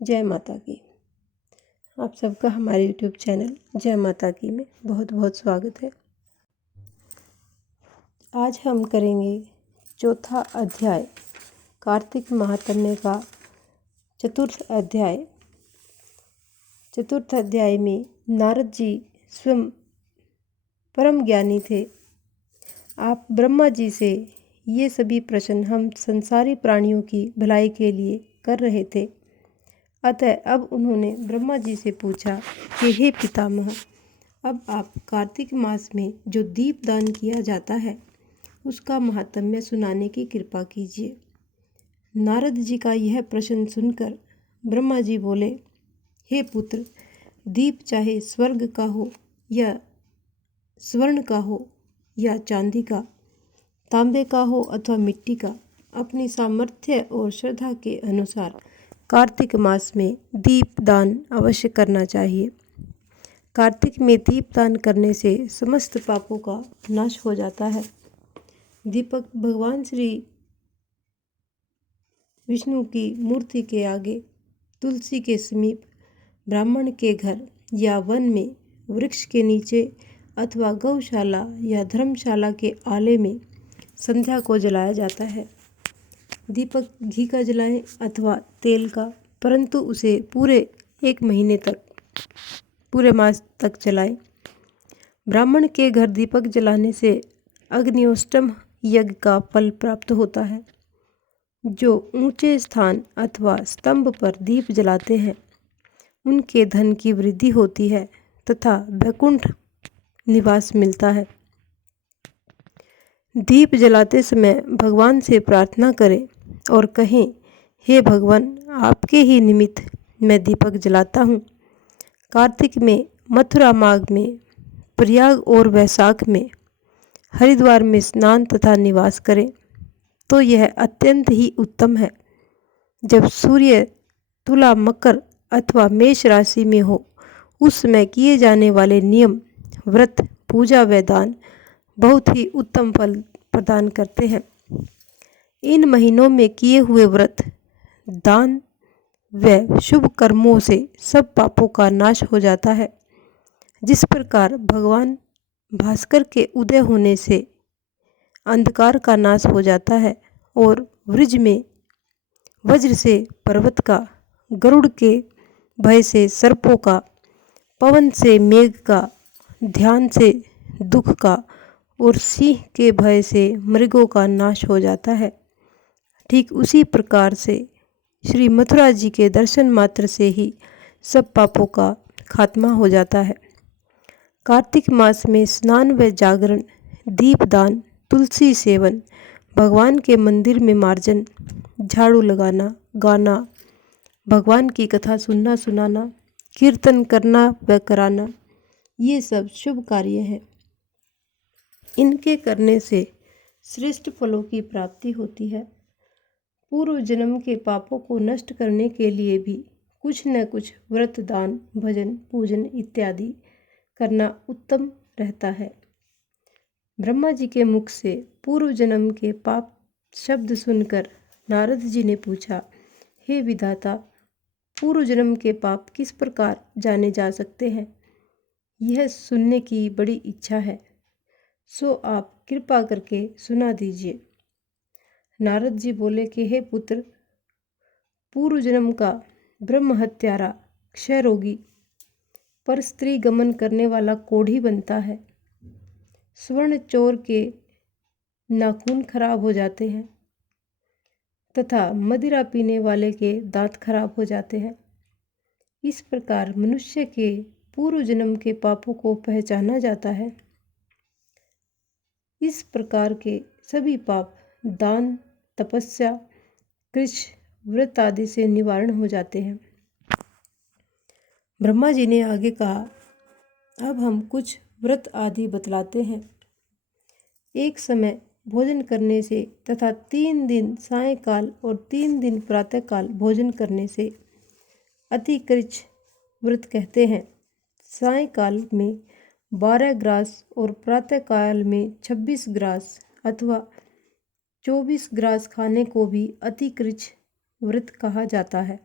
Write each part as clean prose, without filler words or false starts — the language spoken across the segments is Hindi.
जय माता की। आप सबका हमारे YouTube चैनल जय माता की में बहुत बहुत स्वागत है। आज हम करेंगे चौथा अध्याय कार्तिक महात्म्य का चतुर्थ अध्याय। चतुर्थ अध्याय में नारद जी स्वयं परम ज्ञानी थे। आप ब्रह्मा जी से ये सभी प्रश्न हम संसारी प्राणियों की भलाई के लिए कर रहे थे। अतः अब उन्होंने ब्रह्मा जी से पूछा कि हे पितामह, अब आप कार्तिक मास में जो दीपदान किया जाता है उसका महात्म्य सुनाने की कृपा कीजिए। नारद जी का यह प्रश्न सुनकर ब्रह्मा जी बोले, हे पुत्र, दीप चाहे स्वर्ग का हो या स्वर्ण का हो या चांदी का, तांबे का हो अथवा मिट्टी का, अपनी सामर्थ्य और श्रद्धा के अनुसार कार्तिक मास में दीपदान अवश्य करना चाहिए। कार्तिक में दीपदान करने से समस्त पापों का नाश हो जाता है। दीपक भगवान श्री विष्णु की मूर्ति के आगे, तुलसी के समीप, ब्राह्मण के घर या वन में, वृक्ष के नीचे अथवा गौशाला या धर्मशाला के आले में संध्या को जलाया जाता है। दीपक घी का जलाएं अथवा तेल का, परंतु उसे पूरे 1 महीने तक, पूरे मास तक जलाएं। ब्राह्मण के घर दीपक जलाने से अग्निष्टोम यज्ञ का फल प्राप्त होता है। जो ऊंचे स्थान अथवा स्तंभ पर दीप जलाते हैं उनके धन की वृद्धि होती है तथा वैकुंठ निवास मिलता है। दीप जलाते समय भगवान से प्रार्थना करें और कहें, हे भगवान, आपके ही निमित्त मैं दीपक जलाता हूँ। कार्तिक में मथुरा माघ में, प्रयाग और वैशाख में, हरिद्वार में स्नान तथा निवास करें तो यह अत्यंत ही उत्तम है। जब सूर्य तुला, मकर अथवा मेष राशि में हो उस समय किए जाने वाले नियम, व्रत, पूजा व दान बहुत ही उत्तम फल प्रदान करते हैं। इन महीनों में किए हुए व्रत, दान व शुभ कर्मों से सब पापों का नाश हो जाता है। जिस प्रकार भगवान भास्कर के उदय होने से अंधकार का नाश हो जाता है और वृज में वज्र से पर्वत का, गरुड़ के भय से सर्पों का, पवन से मेघ का, ध्यान से दुख का और सिंह के भय से मृगों का नाश हो जाता है, ठीक उसी प्रकार से श्री मथुरा जी के दर्शन मात्र से ही सब पापों का खात्मा हो जाता है। कार्तिक मास में स्नान व जागरण, दीपदान, तुलसी सेवन, भगवान के मंदिर में मार्जन, झाड़ू लगाना, गाना, भगवान की कथा सुनना सुनाना, कीर्तन करना व कराना, ये सब शुभ कार्य हैं। इनके करने से श्रेष्ठ फलों की प्राप्ति होती है। पूर्व जन्म के पापों को नष्ट करने के लिए भी कुछ न कुछ व्रत, दान, भजन, पूजन इत्यादि करना उत्तम रहता है। ब्रह्मा जी के मुख से पूर्व जन्म के पाप शब्द सुनकर नारद जी ने पूछा, हे विधाता, पूर्व जन्म के पाप किस प्रकार जाने जा सकते हैं? यह सुनने की बड़ी इच्छा है, सो आप कृपा करके सुना दीजिए। नारद जी बोले कि हे पुत्र, पूर्व जन्म का ब्रह्म हत्यारा, क्षय रोगी, पर स्त्री गमन करने वाला कोढ़ी बनता है। स्वर्ण चोर के नाखून खराब हो जाते हैं तथा मदिरा पीने वाले के दांत खराब हो जाते हैं। इस प्रकार मनुष्य के पूर्व जन्म के पापों को पहचाना जाता है। इस प्रकार के सभी पाप दान, तपस्या, कृष, व्रत आदि से निवारण हो जाते हैं। ब्रह्मा जी ने आगे कहा, अब हम कुछ व्रत आदि बतलाते हैं। एक समय भोजन करने से तथा 3 दिन सायंकाल और 3 दिन प्रातःकाल भोजन करने से अतिकृच व्रत कहते हैं। सायंकाल में 12 ग्रास और प्रातःकाल में 26 ग्रास अथवा 24 ग्रास खाने को भी अतिकृच व्रत कहा जाता है।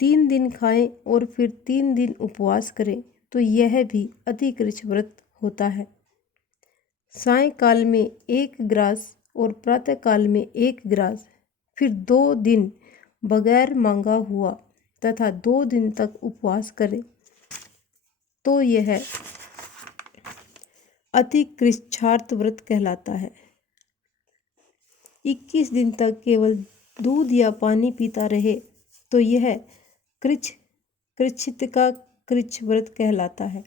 3 दिन खाएं और फिर 3 दिन उपवास करें तो यह भी अति कृच्छ व्रत होता है। सायंकाल में 1 गिलास और प्रातःकाल में 1 गिलास, फिर 2 दिन बगैर मांगा हुआ तथा 2 दिन तक उपवास करें तो यह अति कृच्छार्थ व्रत कहलाता है। 21 दिन तक केवल दूध या पानी पीता रहे तो यह कृच्छितिका कृच्छ व्रत कहलाता है।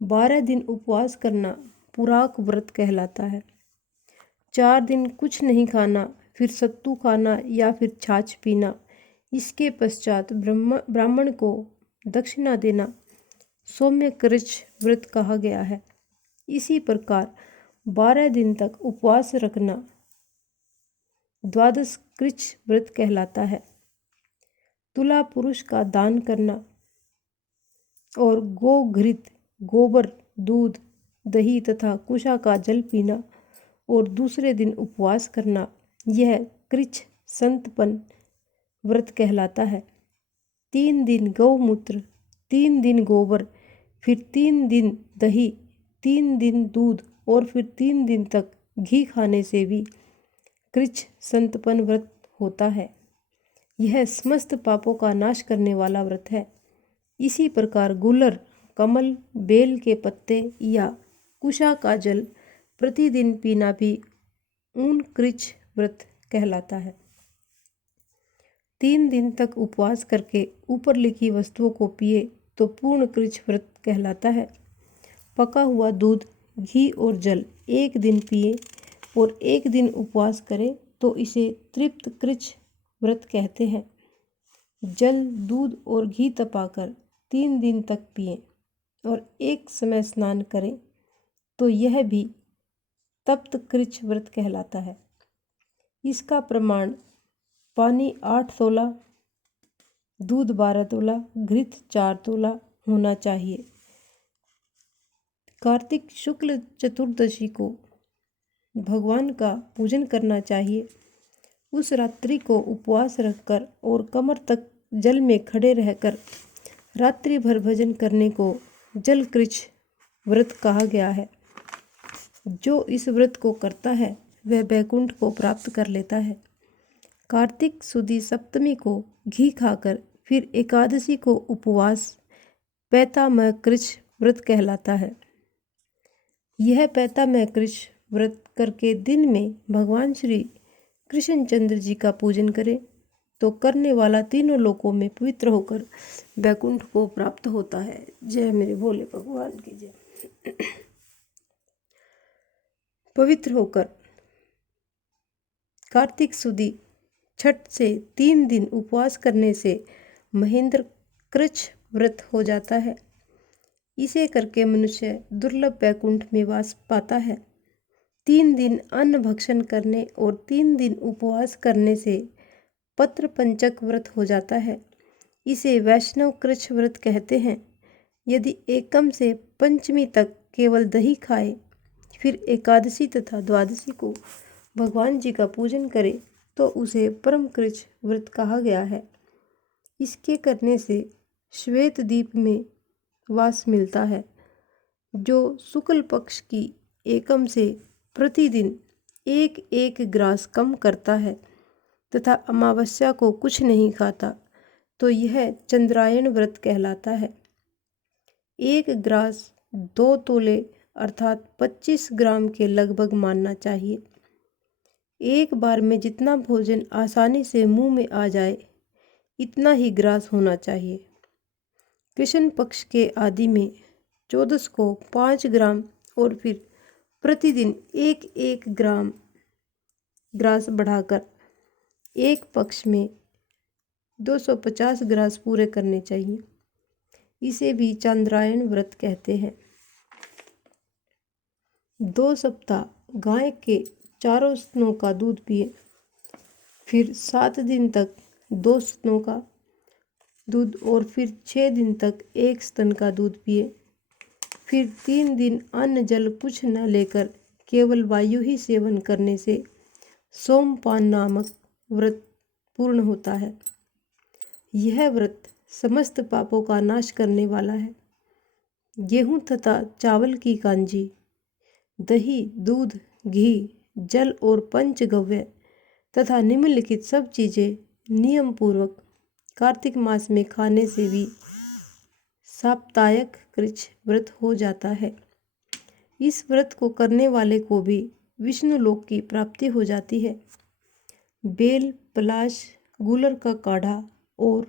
12 दिन उपवास करना पुराक व्रत कहलाता है। 4 दिन कुछ नहीं खाना, फिर सत्तू खाना या फिर छाछ पीना, इसके पश्चात ब्राह्मण को दक्षिणा देना सौम्य कृच्छ व्रत कहा गया है। इसी प्रकार 12 दिन तक उपवास रखना द्वादश कृच्छ व्रत कहलाता है। तुला पुरुष का दान करना और गोघृत, गोबर, दूध, दही तथा कुशा का जल पीना और दूसरे दिन उपवास करना यह कृच्छ संतपन व्रत कहलाता है। 3 दिन गौमूत्र, 3 दिन गोबर, फिर 3 दिन दही, 3 दिन दूध और फिर 3 दिन तक घी खाने से भी कृच्छ संतपन व्रत होता है। यह समस्त पापों का नाश करने वाला व्रत है। इसी प्रकार गुलर, कमल, बेल के पत्ते या कुशा का जल प्रतिदिन पीना भी ऊन कृच्छ व्रत कहलाता है। 3 दिन तक उपवास करके ऊपर लिखी वस्तुओं को पिए तो पूर्ण कृच्छ व्रत कहलाता है। पका हुआ दूध, घी और जल 1 दिन पिए और 1 दिन उपवास करें तो इसे तृप्त कृच्छ व्रत कहते हैं। जल, दूध और घी तपाकर 3 दिन तक पिए और एक समय स्नान करें तो यह भी तप्त कृच्छ व्रत कहलाता है। इसका प्रमाण पानी 8 तोला, दूध 12 तोला, घृत 4 तोला होना चाहिए। कार्तिक शुक्ल चतुर्दशी को भगवान का पूजन करना चाहिए। उस रात्रि को उपवास रखकर और कमर तक जल में खड़े रहकर रात्रि भर भजन करने को जल कृच्छ व्रत कहा गया है। जो इस व्रत को करता है वह वैकुंठ को प्राप्त कर लेता है। कार्तिक सुदी सप्तमी को घी खाकर फिर एकादशी को उपवास पैतामह कृच्छ व्रत कहलाता है। यह पैतामह कृच्छ व्रत करके दिन में भगवान श्री कृष्णचंद्र जी का पूजन करे तो करने वाला तीनों लोकों में पवित्र होकर वैकुंठ को प्राप्त होता है। जय मेरे भोले भगवान की जय। पवित्र होकर कार्तिक सुदी छठ से 3 दिन उपवास करने से महेंद्र कृच्छ व्रत हो जाता है। इसे करके मनुष्य दुर्लभ वैकुंठ में वास पाता है। 3 दिन अन्न भक्षण करने और 3 दिन उपवास करने से पत्र पंचक व्रत हो जाता है। इसे वैष्णव कृच्छ व्रत कहते हैं। यदि एकम से पंचमी तक केवल दही खाए, फिर एकादशी तथा द्वादशी को भगवान जी का पूजन करे तो उसे परम कृच्छ व्रत कहा गया है। इसके करने से श्वेत द्वीप में वास मिलता है, जो शुक्ल पक्ष की एकम से प्रतिदिन 1 ग्रास कम करता है तथा अमावस्या को कुछ नहीं खाता तो यह चंद्रायण व्रत कहलाता है। 1 ग्रास 2 तोले अर्थात 25 ग्राम के लगभग मानना चाहिए। एक बार में जितना भोजन आसानी से मुंह में आ जाए इतना ही ग्रास होना चाहिए। कृष्ण पक्ष के आदि में 14 को 5 ग्राम और फिर प्रतिदिन 1 ग्रास बढ़ाकर एक पक्ष में 250 ग्रास पूरे करने चाहिए। इसे भी चंद्रायण व्रत कहते हैं। 2 सप्ताह गाय के चारों स्तनों का दूध पिए, फिर 7 दिन तक 2 स्तनों का दूध और फिर 6 दिन तक 1 स्तन का दूध पिए, फिर 3 दिन अन्न जल कुछ न लेकर केवल वायु ही सेवन करने से सोमपान नामक व्रत पूर्ण होता है। यह व्रत समस्त पापों का नाश करने वाला है। गेहूं तथा चावल की कांजी, दही, दूध, घी, जल और पंचगव्य तथा निम्नलिखित सब चीज़ें नियम पूर्वक कार्तिक मास में खाने से भी साप्तायक कृच्छ व्रत हो जाता है। इस व्रत को करने वाले को भी विष्णु लोक की प्राप्ति हो जाती है। बेल, पलाश, गूलर का काढ़ा और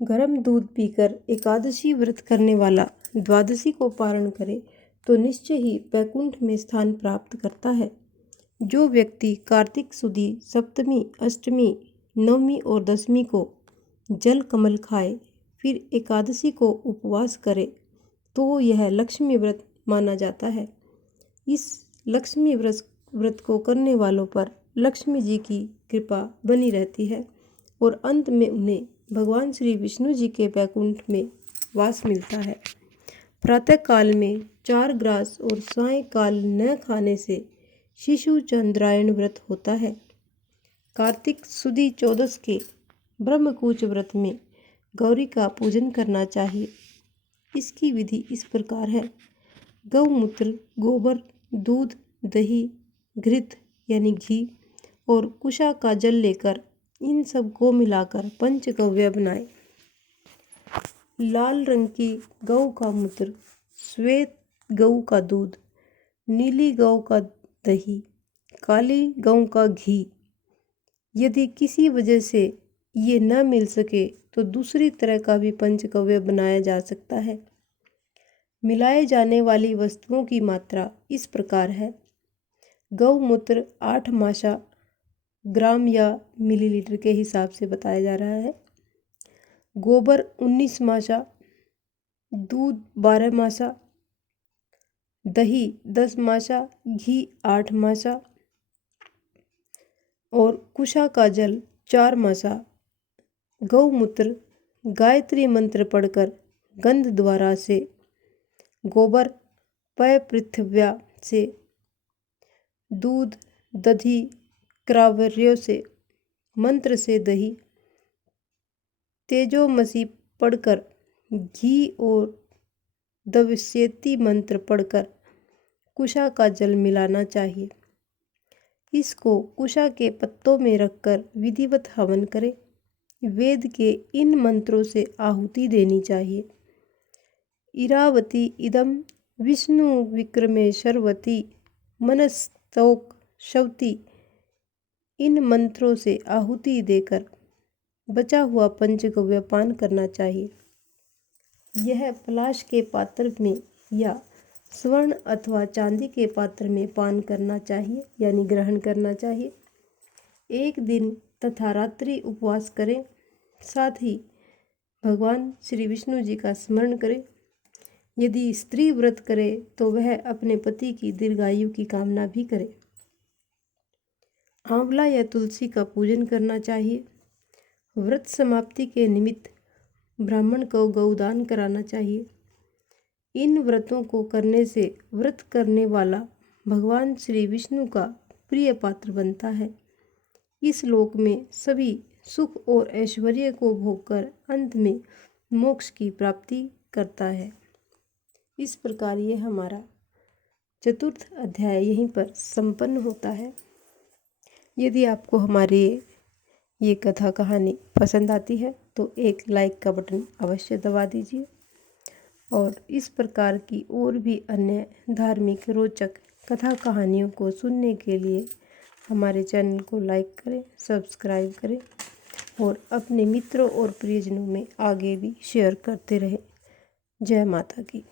गरम दूध पीकर एकादशी व्रत करने वाला द्वादशी को पारण करे तो निश्चय ही वैकुंठ में स्थान प्राप्त करता है। जो व्यक्ति कार्तिक सुदी सप्तमी, अष्टमी, नवमी और दशमी को जल कमल खाए फिर एकादशी को उपवास करे तो यह लक्ष्मी व्रत माना जाता है। इस लक्ष्मी व्रत को करने वालों पर लक्ष्मी जी की कृपा बनी रहती है और अंत में उन्हें भगवान श्री विष्णु जी के वैकुंठ में वास मिलता है। प्रातः काल में 4 ग्रास और सायंकाल न खाने से शिशु चंद्रायण व्रत होता है। कार्तिक सुदी 14 के ब्रह्मकूच व्रत में गौरी का पूजन करना चाहिए। इसकी विधि इस प्रकार है। गौमूत्र, गोबर, दूध, दही, घृत यानी घी और कुशा का जल लेकर इन सब को मिलाकर पंचगव्य बनाएं। लाल रंग की गौ का मूत्र, श्वेत गौ का दूध, नीली गौ का दही, काली गौ का घी। यदि किसी वजह से ये न मिल सके तो दूसरी तरह का भी पंचगव्य बनाया जा सकता है। मिलाए जाने वाली वस्तुओं की मात्रा इस प्रकार है। गौमूत्र 8 माशा ग्राम या मिलीलीटर के हिसाब से बताया जा रहा है। गोबर 19 माशा, दूध 12 माशा, दही 10 माशा, घी 8 माशा और कुशा का जल 4 माशा। गौमूत्र गायत्री मंत्र पढ़कर गंध द्वारा से, गोबर पय पृथ्व्या से, दूध दधि क्रावर्यों से, मंत्र से दही, तेजोमसी पढ़कर, घी और दवस्येति मंत्र पढ़कर कुशा का जल मिलाना चाहिए। इसको कुशा के पत्तों में रखकर विधिवत हवन करें। वेद के इन मंत्रों से आहुति देनी चाहिए। इरावती इदम विष्णु विक्रमे शर्वती मनस्तोक शवती। इन मंत्रों से आहुति देकर बचा हुआ पंचगव्य पान करना चाहिए। यह पलाश के पात्र में या स्वर्ण अथवा चांदी के पात्र में पान करना चाहिए यानी ग्रहण करना चाहिए। एक दिन तथा रात्रि उपवास करें। साथ ही भगवान श्री विष्णु जी का स्मरण करें। यदि स्त्री व्रत करे तो वह अपने पति की दीर्घायु की कामना भी करे। आंवला या तुलसी का पूजन करना चाहिए। व्रत समाप्ति के निमित्त ब्राह्मण को गौदान कराना चाहिए। इन व्रतों को करने से व्रत करने वाला भगवान श्री विष्णु का प्रिय पात्र बनता है। इस लोक में सभी सुख और ऐश्वर्य को भोगकर अंत में मोक्ष की प्राप्ति करता है। इस प्रकार ये हमारा 4th अध्याय यहीं पर संपन्न होता है। यदि आपको हमारी ये कथा कहानी पसंद आती है तो एक लाइक का बटन अवश्य दबा दीजिए और इस प्रकार की और भी अन्य धार्मिक रोचक कथा कहानियों को सुनने के लिए हमारे चैनल को लाइक करें, सब्सक्राइब करें और अपने मित्रों और प्रियजनों में आगे भी शेयर करते रहें। जय माता की।